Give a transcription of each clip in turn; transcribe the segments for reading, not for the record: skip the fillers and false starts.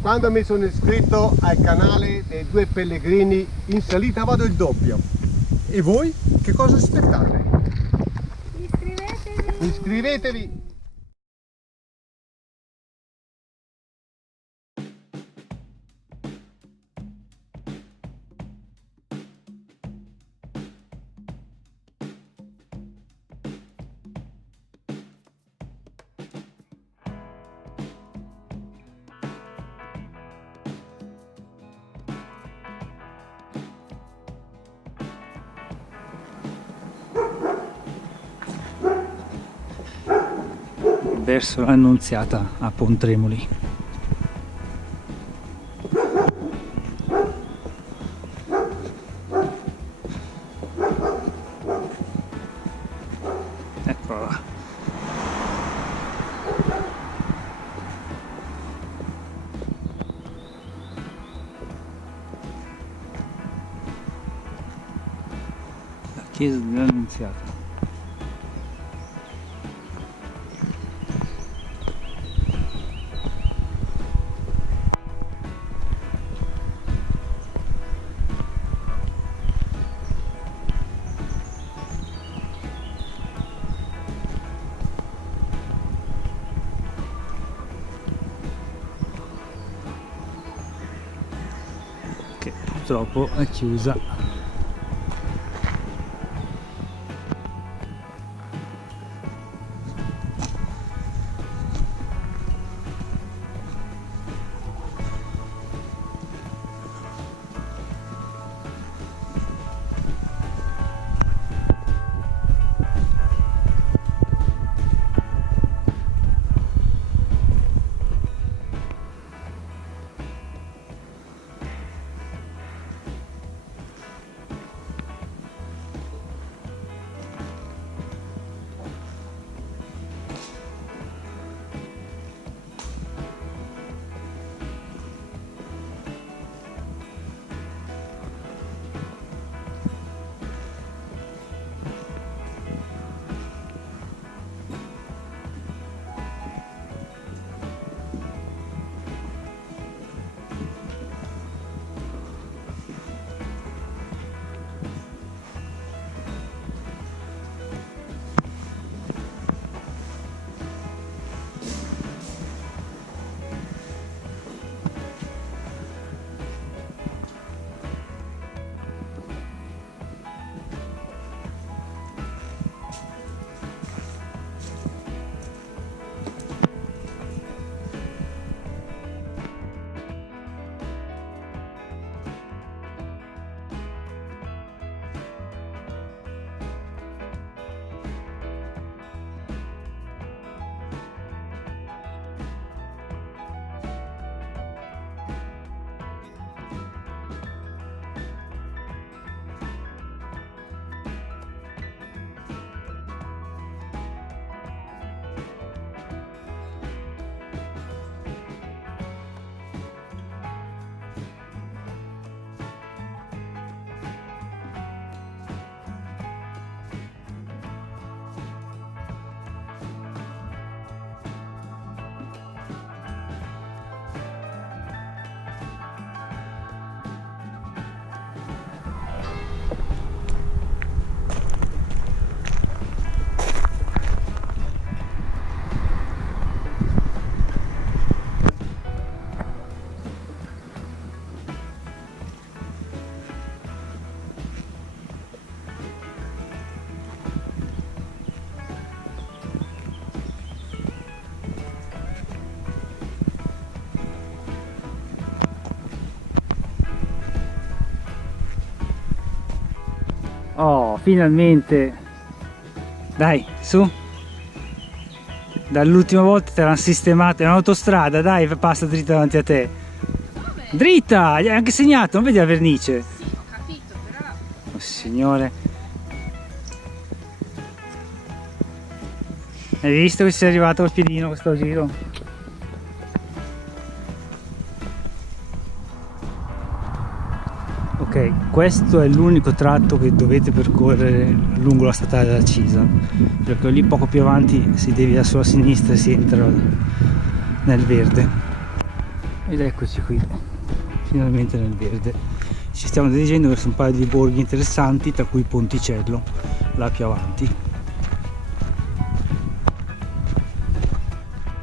quando mi sono iscritto al canale dei due pellegrini in salita vado il doppio. E voi che cosa aspettate? Iscrivetevi! Iscrivetevi! Verso l'Annunziata a Pontremoli. Eccola là. La chiesa dell'Annunziata. Che purtroppo è chiusa. Oh, finalmente! Dai, su! Dall'ultima volta te l'hanno sistemata, è un'autostrada, dai, passa dritta davanti a te. Dove? Dritta! Gli hai anche segnato, non vedi la vernice? Ho capito, però... Oh signore! Hai visto che sei arrivato col piedino questo giro? Ok, questo è l'unico tratto che dovete percorrere lungo la statale della Cisa, perché lì poco più avanti si devia sulla sinistra e si entra nel verde. Ed eccoci qui, finalmente nel verde. Ci stiamo dirigendo verso un paio di borghi interessanti, tra cui Ponticello, là più avanti.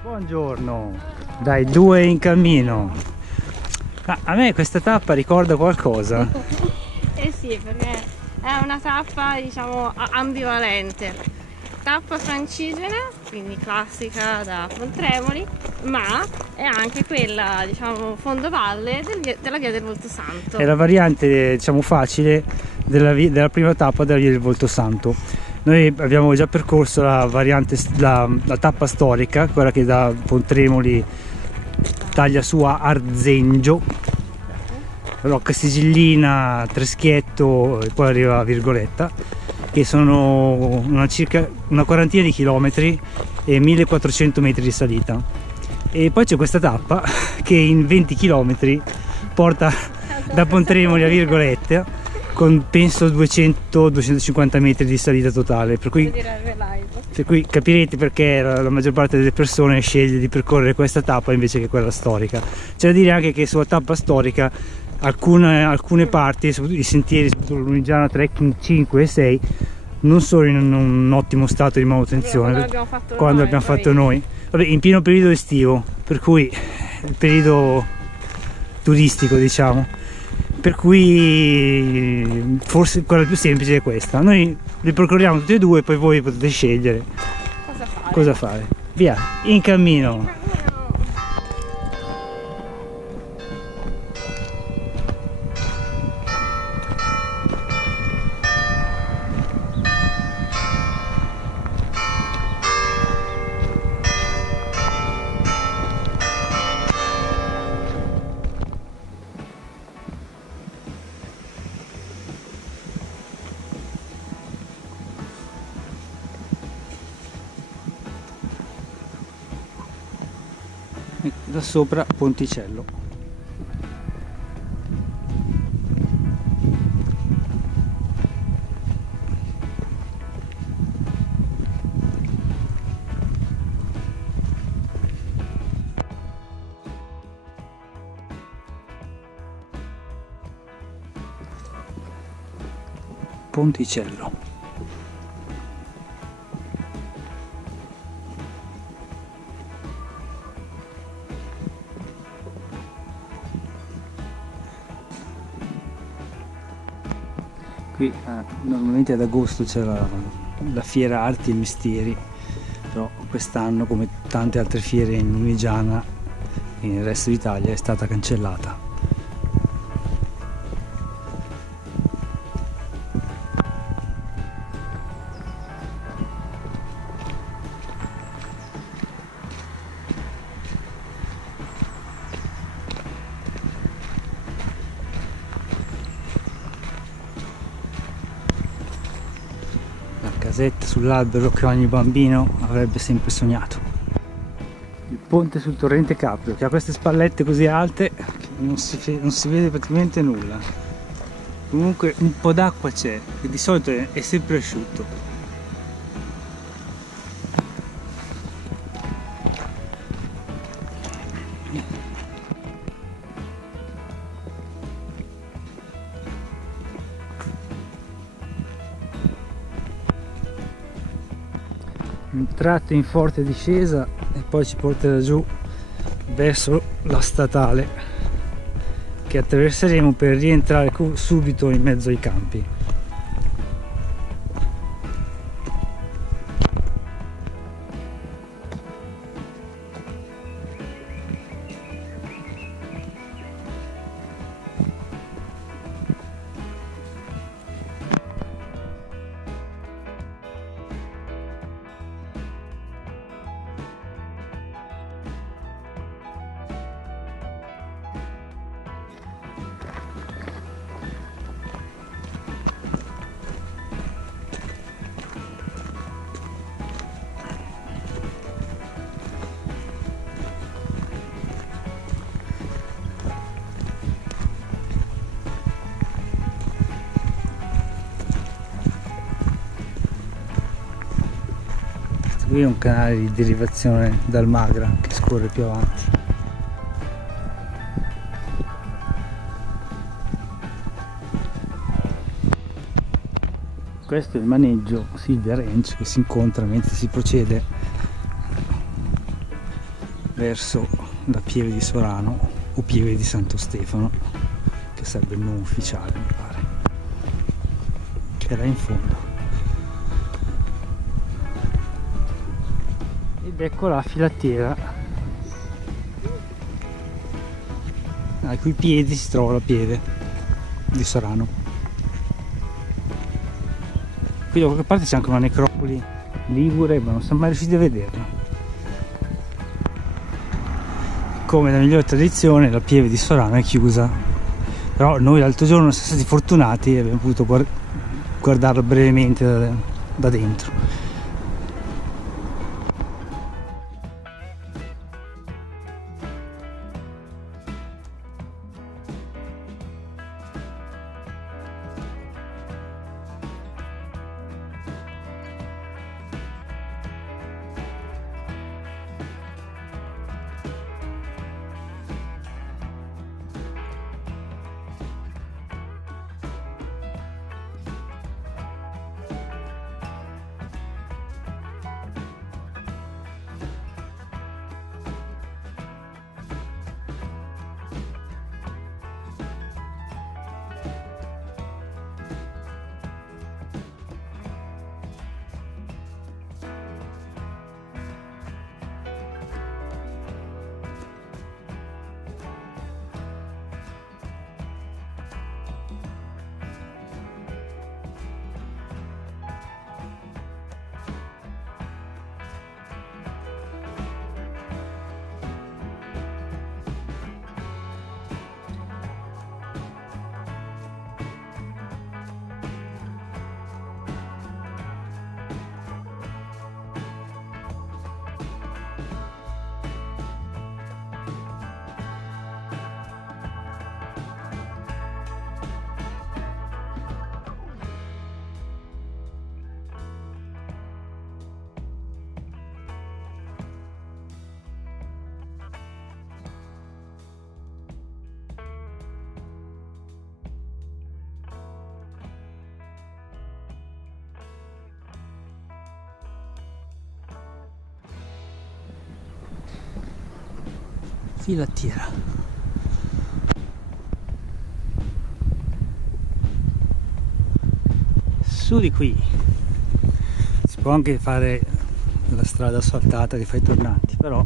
Buongiorno! Dai, 2 in cammino. A me questa tappa ricorda qualcosa. Eh sì, perché è una tappa, diciamo, ambivalente. Tappa francigena, quindi classica da Pontremoli, ma è anche quella, diciamo, fondovalle della via del Voltosanto. È la variante, diciamo, facile della prima tappa della via del Voltosanto. Noi abbiamo già percorso la variante, la tappa storica, quella che da Pontremoli taglia su a Arzengio, Rocca Sigillina, Treschietto e poi arriva a Virgoletta, che sono circa una quarantina di chilometri e 1400 metri di salita. E poi c'è questa tappa che in 20 km porta da Pontremoli a Virgoletta, con penso 200-250 metri di salita totale, per cui capirete perché la maggior parte delle persone sceglie di percorrere questa tappa invece che quella storica. C'è da dire anche che sulla tappa storica alcune parti, i sentieri, soprattutto l'Unigiana Trekking 5 e 6, non sono in un ottimo stato di manutenzione quando l'abbiamo fatto noi. Vabbè, in pieno periodo estivo, per cui il periodo turistico, diciamo, per cui forse quella più semplice è questa. Noi li percorriamo tutti e due, poi voi potete scegliere cosa fare. Via, in cammino. Da sopra Ponticello. Ponticello. Qui normalmente ad agosto c'è la fiera arti e mestieri, però quest'anno, come tante altre fiere in Lunigiana e nel resto d'Italia, è stata cancellata. Casetta sull'albero che ogni bambino avrebbe sempre sognato. Il ponte sul torrente Caprio, che ha queste spallette così alte che non si vede praticamente nulla. Comunque un po' d'acqua c'è, che di solito è sempre asciutto. Un tratto in forte discesa e poi ci porterà giù verso la statale che attraverseremo per rientrare subito in mezzo ai campi. Qui è un canale di derivazione dal Magra che scorre più avanti. Questo è il maneggio Silvia Ranch che si incontra mentre si procede verso la Pieve di Sorano o Pieve di Santo Stefano, che sarebbe il nome ufficiale, mi pare, che è là in fondo. Ed ecco la filattiera ai cui piedi si trova la Pieve di Sorano. Qui da qualche parte c'è anche una necropoli ligure, ma non siamo mai riusciti a vederla. Come la migliore tradizione, la Pieve di Sorano è chiusa, però noi l'altro giorno siamo stati fortunati e abbiamo potuto guardarla brevemente da dentro. Filattiera. Su di qui si può anche fare la strada asfaltata che fa i tornanti, però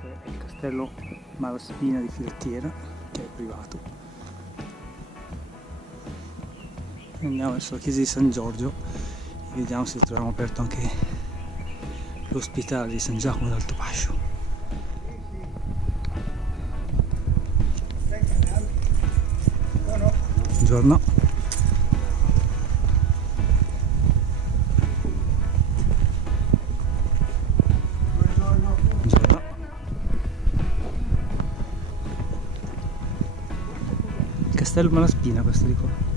questo è il castello Malaspina di Filattiera, che è privato. Andiamo verso la chiesa di San Giorgio e vediamo se troviamo aperto anche l'ospitale di San Giacomo d'Alto Pascio. Buongiorno. Buongiorno. Castello Malaspina, questo di qua.